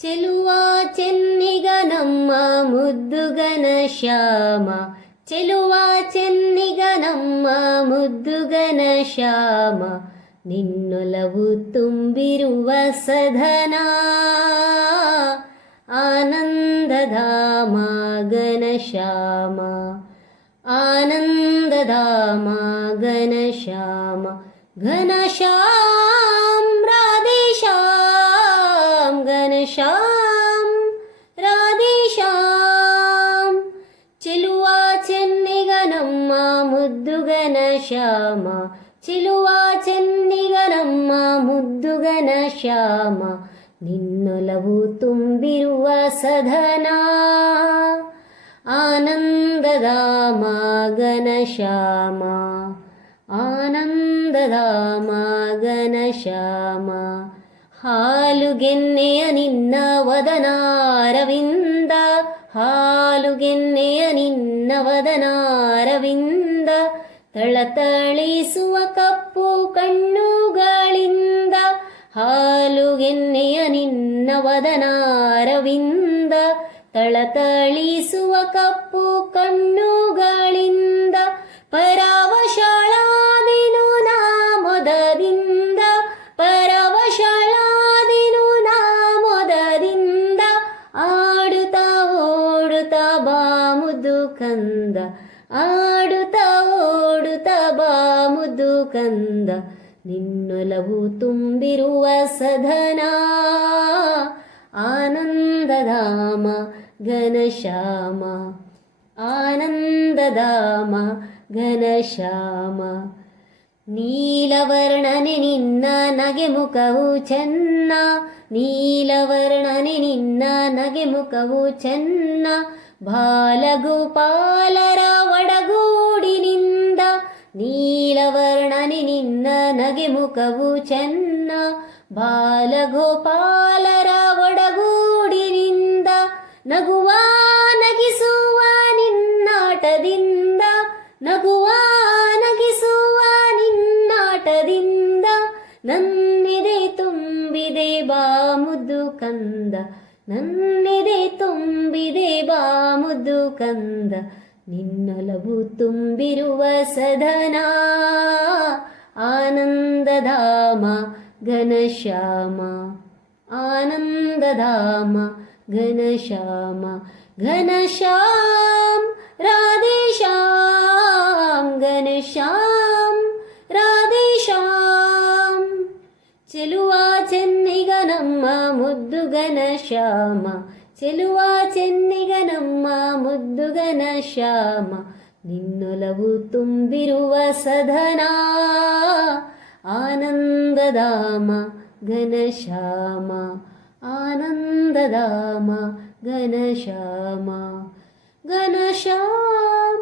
ಚೆಲುವ ಚೆನ್ನಿಗ ನಮ್ಮ ಮುದ್ದುಗನ ಶ್ಯಾಮ ಚೆಲುವ ಚೆನ್ನಿಗ ನಮ್ಮ ಮುದ್ದುಗನ ಶ್ಯಾಮ ನಿನ್ನೊಲವು ತುಂಬಿರುವ ಸಧನ ಆನಂದಧಾಮ ಘನಶ್ಯಾಮ ಆನಂದಧಾಮ ಘನಶ್ಯಾಮ ಘನಶ್ಯಾಮ್ ಮುದ್ದುಗನ ಶ್ಯಾಮ ಚೆಲುವ ಚೆನ್ನಿಗ ನಮ್ಮ ಮುದ್ದುಗನ ಶ್ಯಾಮ ನಿನ್ನೊಲವು ತುಂಬಿರುವ ಸಧನ ಆನಂದಧಾಮ ಘನಶ್ಯಾಮ ಆನಂದಧಾಮ ಘನಶ್ಯಾಮ ಹಾಲುಗೆನ್ನೆಯ ನಿನ್ನ ವದನಾರವಿಂದ ಹಾಲುಗೆನ್ನೆಯ ನಿನ್ನ ವದನಾರವಿಂದ ತಳತಳಿಸುವ ಕಪ್ಪು ಕಣ್ಣುಗಳಿಂದ, ಹಾಲು ಎನ್ನೆಯ ನಿನ್ನ ವದನಾರವಿಂದ ತಳತಳಿಸುವ ಕಪ್ಪು ಕಣ್ಣುಗಳಿಂದ, ಪರವಶಳಾದಿನು ನಾಮೊದದಿಂದ ಪರವಶಳಾದಿನು ನಾಮೊದರಿಂದ ಆಡುತ್ತಾ ಓಡುತ್ತಾ ಬಾಮುದು ಕಂದ, ಆಡುತ್ತಾ ಬಾಮುದು ಕಂದ, ನಿನ್ನೊಲವು ತುಂಬಿರುವ ಸಧನ. ಆನಂದಧಾಮ ಘನಶ್ಯಾಮ ಆನಂದಧಾಮ ಘನಶ್ಯಾಮ ನೀಲವರ್ಣನೆ ನಿನ್ನ ನಗೆ ಮುಖವು ಚೆನ್ನ. ನೀಲವರ್ಣನೆ ನಿನ್ನ ನಗೆ ಮುಖವು ಚೆನ್ನ. ಬಾಲಗೋಪಾಲರ ಒಡಗೂಡಿನಿಂದ ನೀಲವರ್ಣನೆ ನಿನ್ನ ನಗೆ ಮುಖವು ಚೆನ್ನ ಬಾಲಗೋಪಾಲರ ಒಡಗೂಡಿನಿಂದ ನಗುವ ನಗಿಸುವ ನಿನ್ನಾಟದಿಂದ, ನಗುವ ನಗಿಸುವ ನಿನ್ನಾಟದಿಂದ ನನ್ನಿದೆ ತುಂಬಿದೆ ಬಾ ಮುದ್ದು ಕಂದ, ನನ್ನಿದೆ ತುಂಬಿದೆ ಬಾ ಮುದ್ದು ಕಂದ. ನಿನ್ನೊಲವು ತುಂಬಿರುವ ಸದನ ಆನಂದಧಾಮ ಘನಶ್ಯಾಮ ಆನಂದಧಾಮ ಘನಶ್ಯಾಮ ಘನಶ್ಯಾಮ್ ರಾಧೇಶ್ಯಾಮ್ ಘನಶ್ಯಾಮ್ ರಾಧೇಶ್ಯಾಮ್ ಚೆಲುವ ಚೆನ್ನಿಗ ನಮ್ಮ ಮುದ್ದುಗನ ಶ್ಯಾಮ ಚೆಲುವ ಚೆನ್ನಿಗ ನಮ್ಮ ಮುದ್ದುಗನ ಶ್ಯಾಮ ನಿನ್ನೊಲವು ತುಂಬಿರುವ ಸಧನ ಆನಂದಧಾಮ ಘನಶ್ಯಾಮ ಆನಂದಧಾಮ ಘನಶ್ಯಾಮ ಘನಶ್ಯಾಮ್